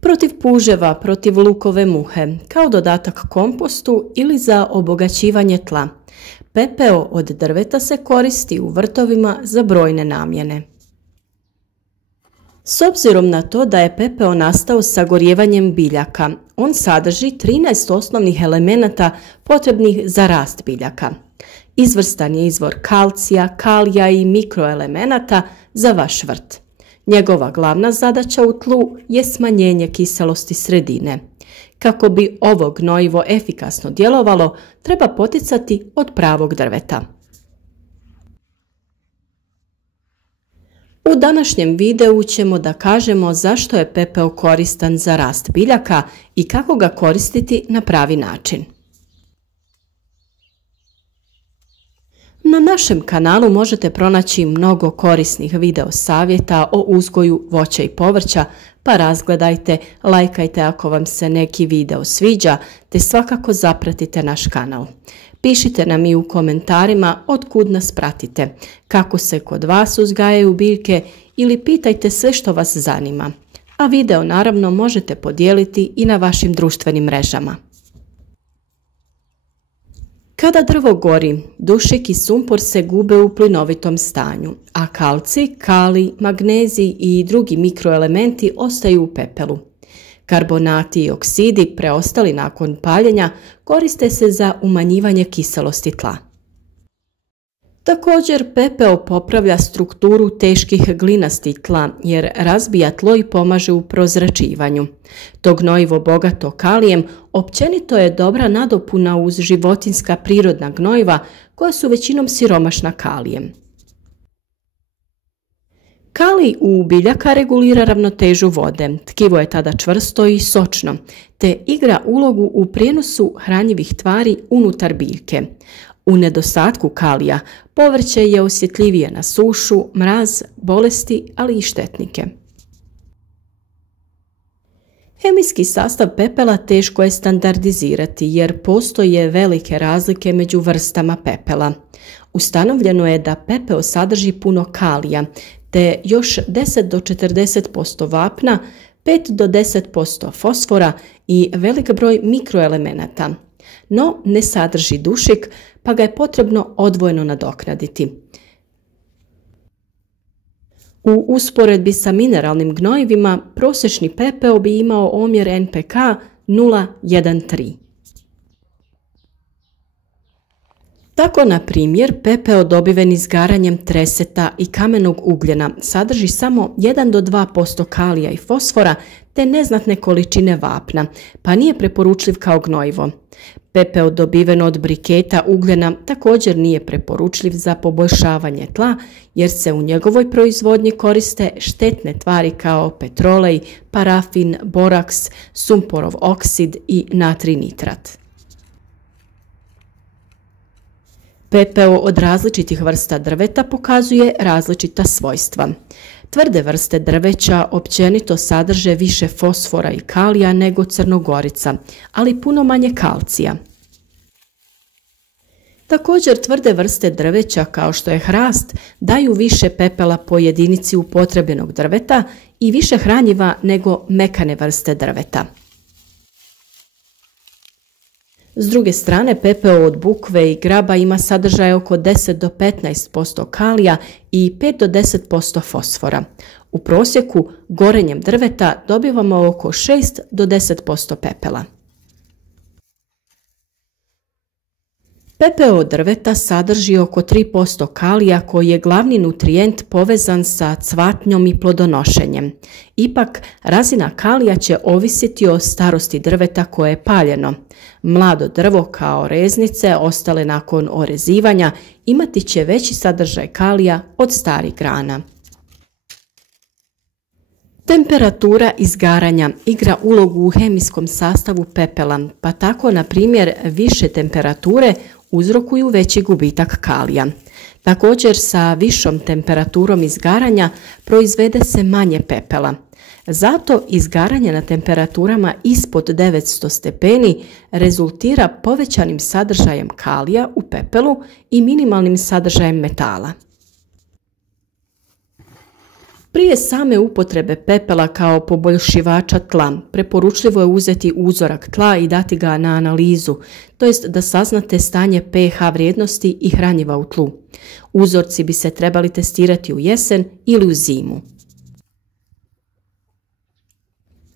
Protiv puževa, protiv lukove muhe, kao dodatak kompostu ili za obogaćivanje tla. Pepeo od drveta se koristi u vrtovima za brojne namjene. S obzirom na to da je pepeo nastao sagorijevanjem biljaka, on sadrži 13 osnovnih elemenata potrebnih za rast biljaka. Izvrstan je izvor kalcija, kalija i mikroelemenata za vaš vrt. Njegova glavna zadaća u tlu je smanjenje kiselosti sredine. Kako bi ovo gnojivo efikasno djelovalo, treba poticati od pravog drveta. U današnjem videu ćemo da kažemo zašto je pepeo koristan za rast biljaka i kako ga koristiti na pravi način. Na našem kanalu možete pronaći mnogo korisnih video savjeta o uzgoju voća i povrća, pa razgledajte, lajkajte ako vam se neki video sviđa, te svakako zapratite naš kanal. Pišite nam i u komentarima otkud nas pratite, kako se kod vas uzgajaju biljke ili pitajte sve što vas zanima. A video naravno možete podijeliti i na vašim društvenim mrežama. Kada drvo gori, dušik i sumpor se gube u plinovitom stanju, a kalcij, kalij, magnezij i drugi mikroelementi ostaju u pepelu. Karbonati i oksidi, preostali nakon paljenja, koriste se za umanjivanje kiselosti tla. Također, pepeo popravlja strukturu teških glinastih tla jer razbija tlo i pomaže u prozračivanju. To gnojivo bogato kalijem općenito je dobra nadopuna uz životinjska prirodna gnojiva koja su većinom siromašna kalijem. Kalij u biljaka regulira ravnotežu vode, tkivo je tada čvrsto i sočno, te igra ulogu u prijenosu hranjivih tvari unutar biljke. U nedostatku kalija povrće je osjetljivije na sušu, mraz, bolesti, ali i štetnike. Hemijski sastav pepela teško je standardizirati jer postoje velike razlike među vrstama pepela. Ustanovljeno je da pepeo sadrži puno kalija, te još 10 do 40% vapna, 5 do 10% fosfora i velik broj mikroelemenata. No, ne sadrži dušik, pa ga je potrebno odvojeno nadoknaditi. U usporedbi sa mineralnim gnojivima, prosječni pepeo bi imao omjer NPK 0,1:3. Tako, na primjer, pepeo dobiven izgaranjem treseta i kamenog ugljena sadrži samo 1 do 2% kalija i fosfora te neznatne količine vapna, pa nije preporučljiv kao gnojivo. Pepeo dobiven od briketa ugljena također nije preporučljiv za poboljšavanje tla jer se u njegovoj proizvodnji koriste štetne tvari kao petrolej, parafin, boraks, sumporov oksid i natrij nitrat. Pepeo od različitih vrsta drveta pokazuje različita svojstva. Tvrde vrste drveća općenito sadrže više fosfora i kalija nego crnogorica, ali puno manje kalcija. Također, tvrde vrste drveća kao što je hrast daju više pepela po jedinici upotrebljenog drveta i više hranjiva nego mekane vrste drveta. S druge strane, pepeo od bukve i graba ima sadržaj oko 10 do 15% kalija i 5 do 10% fosfora. U prosjeku, gorenjem drveta dobivamo oko 6 do 10% pepela. Pepeo od drveta sadrži oko 3% kalija koji je glavni nutrijent povezan sa cvatnjom i plodonošenjem. Ipak, razina kalija će ovisiti o starosti drveta koje je paljeno. Mlado drvo kao reznice ostale nakon orezivanja imati će veći sadržaj kalija od starih grana. Temperatura izgaranja igra ulogu u hemijskom sastavu pepela, pa tako, na primjer, više temperature uzrokuju veći gubitak kalija. Također, sa višom temperaturom izgaranja proizvede se manje pepela. Zato izgaranje na temperaturama ispod 900 stepeni rezultira povećanim sadržajem kalija u pepelu i minimalnim sadržajem metala. Prije same upotrebe pepela kao poboljšivača tla, preporučljivo je uzeti uzorak tla i dati ga na analizu, to jest da saznate stanje pH vrijednosti i hranjiva u tlu. Uzorci bi se trebali testirati u jesen ili u zimu.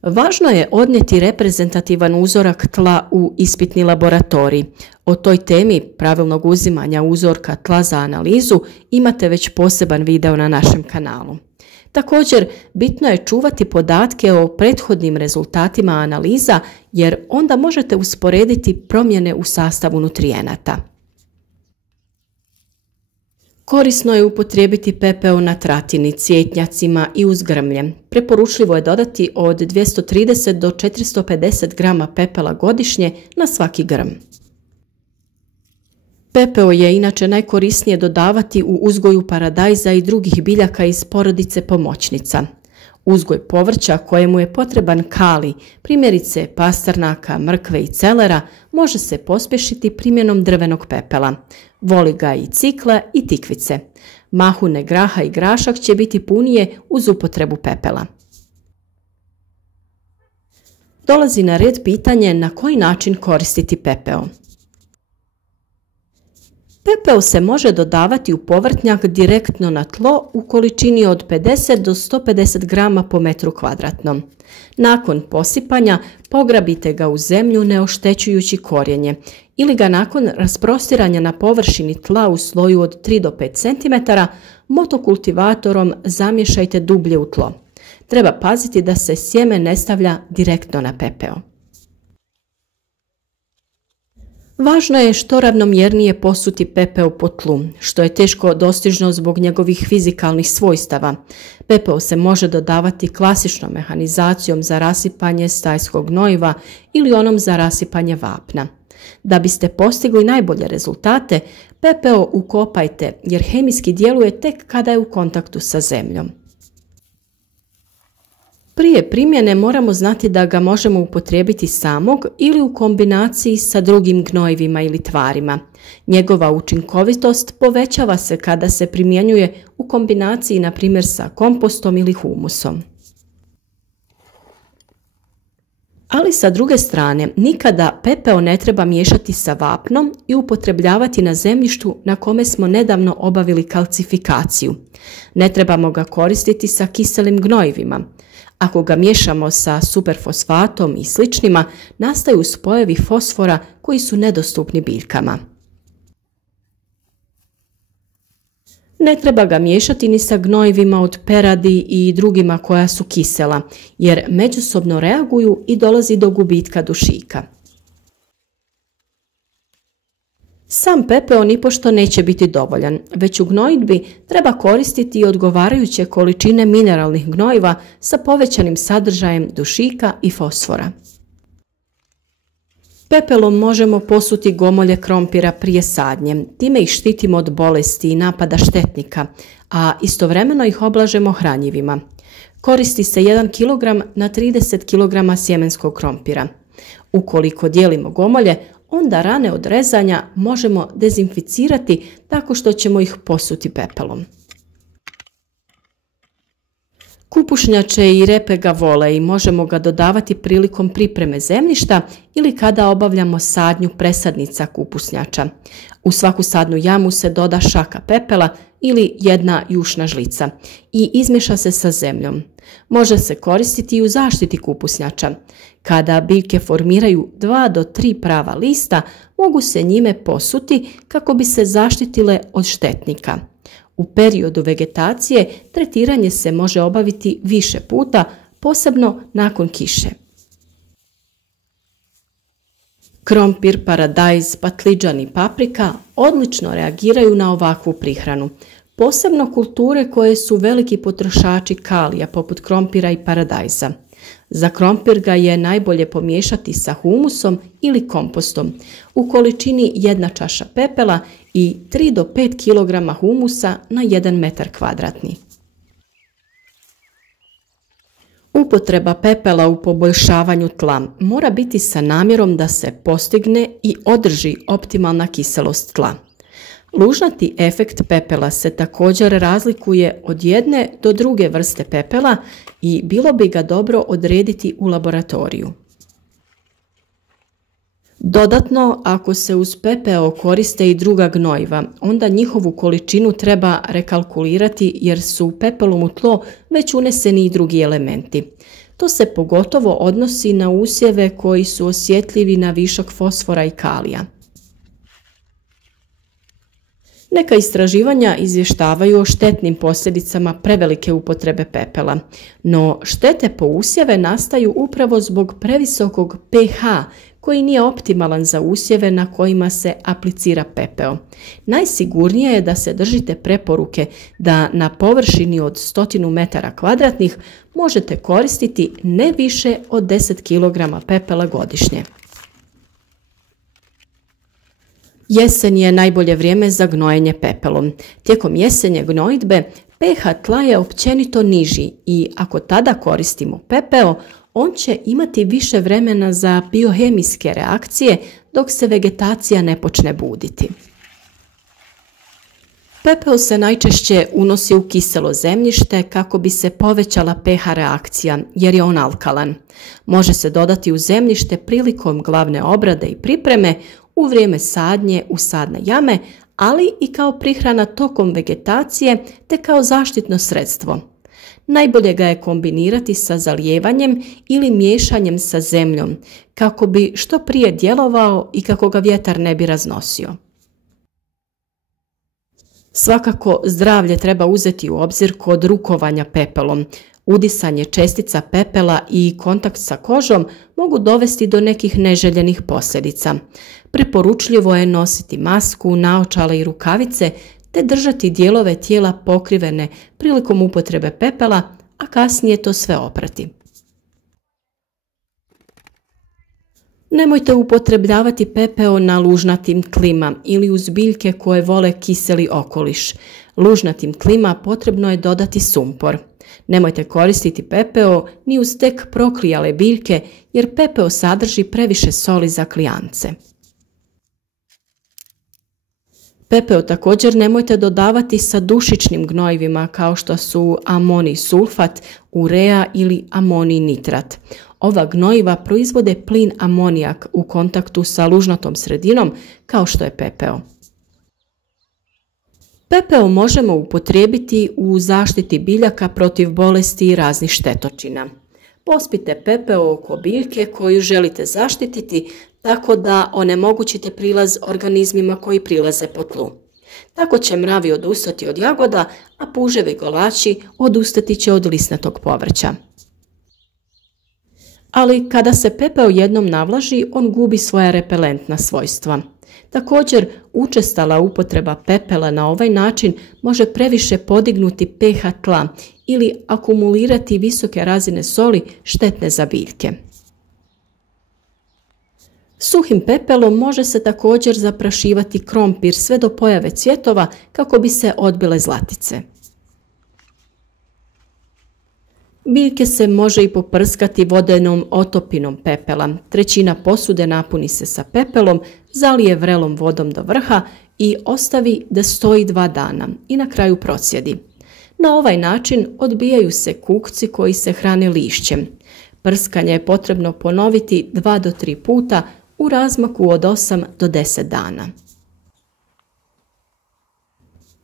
Važno je odnijeti reprezentativan uzorak tla u ispitni laboratorij. O toj temi pravilnog uzimanja uzorka tla za analizu imate već poseban video na našem kanalu. Također, bitno je čuvati podatke o prethodnim rezultatima analiza jer onda možete usporediti promjene u sastavu nutrijenata. Korisno je upotrijebiti pepeo na tratini, cvjetnjacima i uz grmlje. Preporučljivo je dodati od 230 do 450 grama pepela godišnje na svaki grm. Pepeo je inače najkorisnije dodavati u uzgoju paradajza i drugih biljaka iz porodice pomoćnica. Uzgoj povrća kojemu je potreban kalij, primjerice pastrnaka, mrkve i celera, može se pospješiti primjenom drvenog pepela. Voli ga i cikle i tikvice. Mahune, graha i grašak će biti punije uz upotrebu pepela. Dolazi na red pitanje na koji način koristiti pepeo. Pepeo se može dodavati u povrtnjak direktno na tlo u količini od 50 do 150 grama po metru kvadratnom. Nakon posipanja pograbite ga u zemlju ne oštećujući korijenje ili ga nakon rasprostiranja na površini tla u sloju od 3 do 5 cm motokultivatorom zamiješajte dublje u tlo. Treba paziti da se sjeme ne stavlja direktno na pepeo. Važno je što ravnomjernije posuti pepeo po tlu, što je teško dostižno zbog njegovih fizikalnih svojstava. Pepeo se može dodavati klasičnom mehanizacijom za rasipanje stajskog gnojiva ili onom za rasipanje vapna. Da biste postigli najbolje rezultate, pepeo ukopajte jer hemijski djeluje tek kada je u kontaktu sa zemljom. Prije primjene moramo znati da ga možemo upotrijebiti samog ili u kombinaciji sa drugim gnojivima ili tvarima. Njegova učinkovitost povećava se kada se primjenjuje u kombinaciji na primjer sa kompostom ili humusom. Ali sa druge strane, nikada pepeo ne treba miješati sa vapnom i upotrebljavati na zemljištu na kome smo nedavno obavili kalcifikaciju. Ne trebamo ga koristiti sa kiselim gnojivima. Ako ga miješamo sa superfosfatom i sličnima, nastaju spojevi fosfora koji su nedostupni biljkama. Ne treba ga miješati ni sa gnojivima od peradi i drugima koja su kisela, jer međusobno reaguju i dolazi do gubitka dušika. Sam pepeo nipošto neće biti dovoljan, već u gnojidbi treba koristiti i odgovarajuće količine mineralnih gnojiva sa povećanim sadržajem dušika i fosfora. Pepelom možemo posuti gomolje krompira prije sadnje, time ih štitimo od bolesti i napada štetnika, a istovremeno ih oblažemo hranjivima. Koristi se 1 kg na 30 kg sjemenskog krompira. Ukoliko dijelimo gomolje, onda rane od rezanja možemo dezinficirati tako što ćemo ih posuti pepelom. Kupušnjače i repe ga vole i možemo ga dodavati prilikom pripreme zemljišta ili kada obavljamo sadnju presadnica kupusnjača. U svaku sadnu jamu se doda šaka pepela ili jedna jušna žlica i izmiješa se sa zemljom. Može se koristiti i u zaštiti kupusnjača. Kada biljke formiraju 2 do 3 prava lista, mogu se njime posuti kako bi se zaštitile od štetnika. U periodu vegetacije tretiranje se može obaviti više puta, posebno nakon kiše. Krompir, paradajz, patlidžan i paprika odlično reagiraju na ovakvu prihranu, posebno kulture koje su veliki potrošači kalija poput krompira i paradajza. Za krompir ga je najbolje pomiješati sa humusom ili kompostom u količini 1 čaša pepela i 3 do 5 kg humusa na 1 metar kvadratni. Upotreba pepela u poboljšavanju tla mora biti sa namjerom da se postigne i održi optimalna kiselost tla. Lužnati efekt pepela se također razlikuje od jedne do druge vrste pepela i bilo bi ga dobro odrediti u laboratoriju. Dodatno, ako se uz pepeo koriste i druga gnojiva, onda njihovu količinu treba rekalkulirati jer su u pepelom u tlo već uneseni i drugi elementi. To se pogotovo odnosi na usjeve koji su osjetljivi na višak fosfora i kalija. Neka istraživanja izvještavaju o štetnim posljedicama prevelike upotrebe pepela, no štete po usjeve nastaju upravo zbog previsokog pH koji nije optimalan za usjeve na kojima se aplicira pepeo. Najsigurnije je da se držite preporuke da na površini od 100 metara kvadratnih možete koristiti ne više od 10 kg pepela godišnje. Jesen je najbolje vrijeme za gnojenje pepelom. Tijekom jesenje gnojidbe pH tla je općenito niži i ako tada koristimo pepeo, on će imati više vremena za biohemijske reakcije dok se vegetacija ne počne buditi. Pepeo se najčešće unosi u kiselo zemljište kako bi se povećala pH reakcija jer je on alkalan. Može se dodati u zemljište prilikom glavne obrade i pripreme, u vrijeme sadnje u sadne jame, ali i kao prihrana tokom vegetacije te kao zaštitno sredstvo. Najbolje ga je kombinirati sa zalijevanjem ili miješanjem sa zemljom kako bi što prije djelovao i kako ga vjetar ne bi raznosio. Svakako zdravlje treba uzeti u obzir kod rukovanja pepelom. Udisanje čestica pepela i kontakt sa kožom mogu dovesti do nekih neželjenih posljedica. Preporučljivo je nositi masku, naočale i rukavice te držati dijelove tijela pokrivene prilikom upotrebe pepela, a kasnije to sve oprati. Nemojte upotrebljavati pepeo na lužnatim tlima ili uz biljke koje vole kiseli okoliš. Lužnatim tlima potrebno je dodati sumpor. Nemojte koristiti pepeo ni uz tek proklijale biljke jer pepeo sadrži previše soli za klijance. Pepeo također nemojte dodavati sa dušičnim gnojivima kao što su amonij sulfat, urea ili amonij nitrat. Ova gnojiva proizvode plin amonijak u kontaktu sa lužnatom sredinom kao što je pepeo. Pepeo možemo upotrijebiti u zaštiti biljaka protiv bolesti i raznih štetočina. Pospite pepeo oko biljke koju želite zaštititi tako da onemogućite prilaz organizmima koji prilaze po tlu. Tako će mravi odustati od jagoda, a puževi golači odustati će od lisnatog povrća. Ali kada se pepeo jednom navlaži, on gubi svoja repelentna svojstva. Također, učestala upotreba pepela na ovaj način može previše podignuti pH tla ili akumulirati visoke razine soli štetne za biljke. Suhim pepelom može se također zaprašivati krompir sve do pojave cvjetova kako bi se odbile zlatice. Biljke se može i poprskati vodenom otopinom pepela. 1/3 posude napuni se sa pepelom, zalije vrelom vodom do vrha i ostavi da stoji 2 dana i na kraju procjedi. Na ovaj način odbijaju se kukci koji se hrane lišćem. Prskanje je potrebno ponoviti 2 do 3 puta u razmaku od 8 do 10 dana.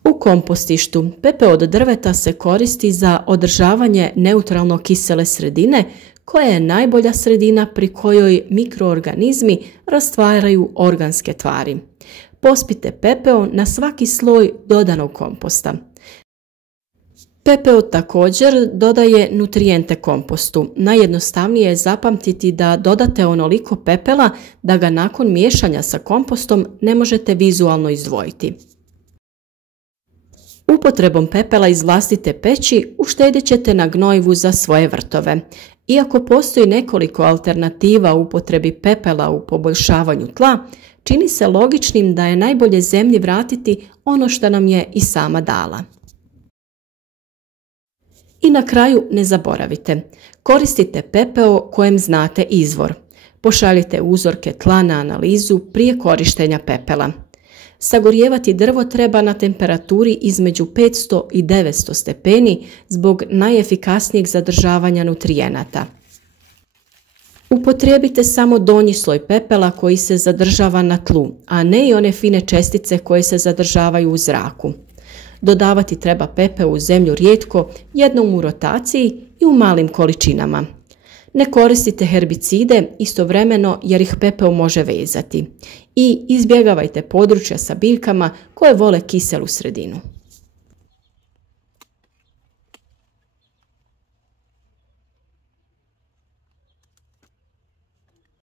U kompostištu pepeo od drveta se koristi za održavanje neutralno kisele sredine koja je najbolja sredina pri kojoj mikroorganizmi rastvaraju organske tvari. Pospite pepeo na svaki sloj dodanog komposta. Pepeo također dodaje nutrijente kompostu. Najjednostavnije je zapamtiti da dodate onoliko pepela da ga nakon miješanja sa kompostom ne možete vizualno izdvojiti. Upotrebom pepela iz vlastite peći uštedjet ćete na gnojivu za svoje vrtove. Iako postoji nekoliko alternativa u upotrebi pepela u poboljšavanju tla, čini se logičnim da je najbolje zemlji vratiti ono što nam je i sama dala. I na kraju ne zaboravite, koristite pepeo kojem znate izvor. Pošaljite uzorke tla na analizu prije korištenja pepela. Sagorijevati drvo treba na temperaturi između 500 i 900 stepeni zbog najefikasnijeg zadržavanja nutrijenata. Upotrijebite samo donji sloj pepela koji se zadržava na tlu, a ne i one fine čestice koje se zadržavaju u zraku. Dodavati treba pepeo u zemlju rijetko, jednom u rotaciji i u malim količinama. Ne koristite herbicide istovremeno jer ih pepeo može vezati. I izbjegavajte područja sa biljkama koje vole kiselu sredinu.